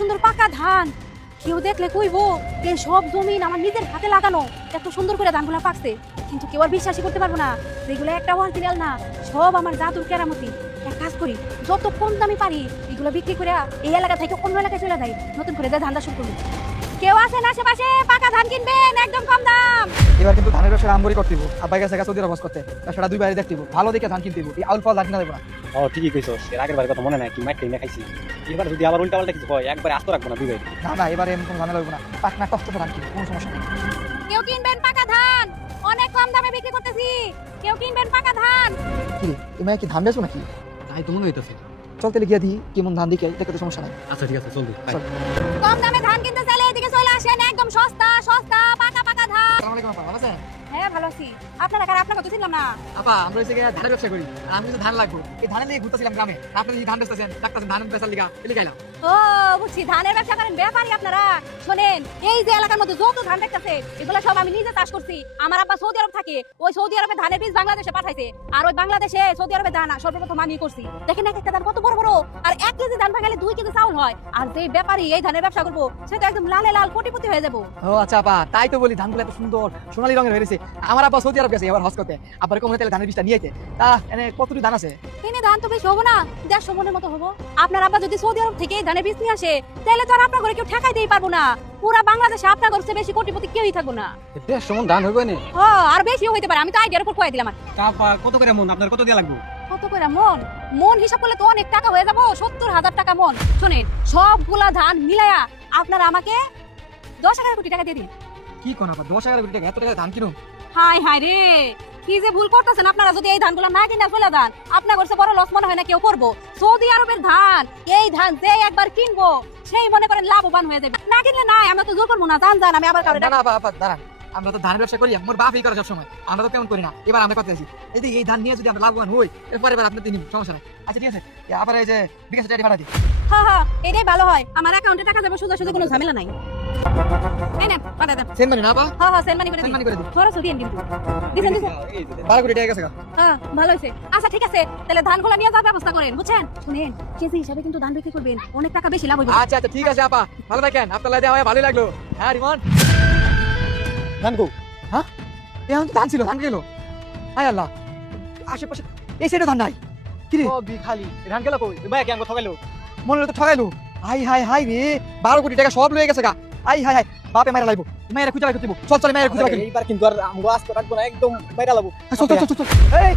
সুন্দর পাকা ধান, কেউ দেখলে কইবো এই সব জমিন আমার নিজের হাতে লাগানো, এত সুন্দর করে ধানগুলো পাকছে। কিন্তু কেউ আর বিশ্বাসই করতে পারবো না যেগুলো একটা অরিজিনাল না, সব আমার জাদুর কেরামতি। এক কাজ করি, যত কম দামি পারি এগুলো বিক্রি করে এই এলাকা থেকে অন্য এলাকায় চলে যাই, নতুন করে যায় ধান্দা শুরু করবো। কেউ আছেন আশেপাশে পাকা ধান কিনবেন, একদম কম দাম। এবার কিন্তু ধানের ব্যবসা আমগরি করতে দিব। আব্বাই গেছে সৌদি আরব করতে, ব্যবসাটা দুই বাইরে দেখতে দিব। ভালো দেখে ধান কিনতে দিব, এই আউল ফল ধান কিনা দেবো না। ও ঠিকই কইছস, এর আগের বারের কথা মনে নাই কি মাইট টেনে খাইছি। এবার যদি আবার উল্টা পাল্টা কিছু হয় একবারে আস্ত রাখবো না দুই ভাই। না না, এবারে এমন কোনো ধান লাগবে না, পাক না কষ্ট ধান কিনবো, কোনো সমস্যা নেই। কেউ কিনবেন পাকা ধান, অনেক কম দামে বিক্রি করতেছি। কেউ কিনবেন পাকা ধান। কি রে, তুমি কি ধান বেচো নাকি? তাই তো মনে হইতাছে। চল তাহলে গিয়ে দিই কেমন ধান দিকে, দেখে তো সমস্যা নাই। আচ্ছা ঠিক আছে, চল দি। চল। কম দামে ধান কিনতে চাইলে এদিকে চলে আসেন, একদম সস্তা সস্তা পাকা পাকা ধান। আসসালামু আলাইকুম আপা, ভালো আছেন? হ্যাঁ ভালো আছি। আপনারা কার, আপনাকে তো চিনলাম না। আপা আমরা হচ্ছে গিয়ে ধানের ব্যবসা করি, আর আমি কিছু ধান লাগবো, এই ধানের নিয়ে ঘুরতেছিলাম গ্রামে। আপনি ধান বেচতেছেন, ডাক্তারছেন ধান বেচার লিগা, এলি গাইলাম। ও বুঝছি, ধানের ব্যবসা করেন, ব্যাপারী আপনারা। শোনেন, এই যে এলাকার মধ্যে যত ধান দেখতেছে এগুলো সব আমি নিজে চাষ করছি। আমার আব্বা সৌদি আরব থাকে, ওই সৌদি আরবে ধানের বীজ বাংলাদেশে পাঠাইছে, আর ওই বাংলাদেশে সৌদি আরবে ধান সর্বপ্রথম আমি করছি। দেখেন এক একটা ধান কত বড় বড়, আর 1 কেজি ধান ভাঙালে 2 কেজি চাউল হয়। আর যে ব্যাপারী এই ধানের ব্যবসা করবো সে তো একদম লালে লাল কোটিপতি হয়ে যাবো। ও আচ্ছা আপা, তাই তো বলি ধানগুলো এত সুন্দর সোনালী রঙের হয়েছে। আমার আব্বা সৌদি আরব গেছে এবার হজ করতে, আবার কম হতে ধানের বীজটা নিয়ে যেতে। তা এনে কতটুকু ধান আছে? এনে ধান তো বেশি হবো না, 150 মনের মতো হবো। আপনার আব্বা যদি সৌদি আরব থেকে এই ধানের বীজ নিয়ে আসে তাহলে তো আর আপনার ঘরে কেউ ঠেকাইতেই পারবো না। পুরা বাংলাদেশে আপনার ঘরে বেশি কোটিপতি কেউই থাকবো না। 150 মন ধান হইবে না? ও আর বেশিও হইতে পারে, আমি তো আইডিয়ার উপর কয়ে দিলাম। কাপা কত করে মন, আপনার কত দিয়া লাগবে? কত করে মন? মন হিসাব করলে তো অনেক টাকা হয়ে যাবো, 70,000 টাকা মন। শোনেন, সবগুলা ধান মিলায়া আপনারা আমাকে 10,000 কোটি টাকা দিয়ে দিন। কি কোন আপা, 10,000 কোটি টাকা এত টাকা ধান কিনো? হাই হাই রে, কি যে ভুল করতেছেন আপনারা। যদি এই ধানগুলো না কিনে চলে যান, আপনার কাছে বড় লস মনে হয় না কেউ করবো? সৌদি আরবের ধান, এই ধান যে একবার কিনবো সেই মনে করেন লাভবান হয়ে যাবে। না কিনলে নাই, আমরা তো জোর করবো না। জান জান, আমি আবার কারণে না না আপা, আপা দাঁড়ান, আমরা তো ধানের ব্যবসা করি, আমার বাপই করে সবসময়, আমরা তো তেমন করি না। এবার আমরা করতে আছি, এই ধান নিয়ে যদি আমরা লাভবান হই এরপরে এবার আপনি নিন, সমস্যা নাই। আচ্ছা ঠিক আছে, আবার এই যে বিকাশ টাকা পাঠা দিই। হ্যাঁ হ্যাঁ, এটাই ভালো হয়। আমার অ্যাকাউন্টে টাকা যাবে, সোজা সোজা কোনো ঝামেলা নাই। এই নেন, পাঠা দেন। সেন্ড মানি না আপা? হ্যাঁ হ্যাঁ, সেন্ড মানি করে সেন্ড মানি দিন। করে দিন। খরচ দিন কিন্তু। দিছেন দিছেন। 12 কোটি টাকা গেছে গা। হ্যাঁ ভালো হয়েছে। আচ্ছা ঠিক আছে, তাহলে ধানগুলো নিয়ে যাওয়ার ব্যবস্থা করেন, বুঝছেন? শুনেন, কেজি হিসাবে কিন্তু ধান বিক্রি করবেন, অনেক টাকা বেশি লাভ হবে। আচ্ছা আচ্ছা ঠিক আছে আপা, ভালো থাকেন। আপনার লাগে আমার ভালোই লাগলো। হ্যাঁ রিমন, ধান কো? হ্যাঁ এখন তো ধান ছিল, ধান গেল। হায় আল্লাহ, আশেপাশে এই সাইডে ধান নাই। কি রে, সবই খালি। ধান গেল কই? ভাই কি আঙ্গ ঠকাইলো? মনে হলো তো ঠগাইলো। হাই হাই হাই রে, 12 কোটি টাকা সব লয়ে গেছে গা। হাই হাই হাই, বাপে মারা লাইবো, মায়েরা খুঁজে বাইর করতে দিব। চল চল, মায়েরা খুঁজে বাইর করি। এইবার কিন্তু আর আঙ্গ আস্ত রাখবো না, একদম বাইরা লাবো। চল চল চল চল। এই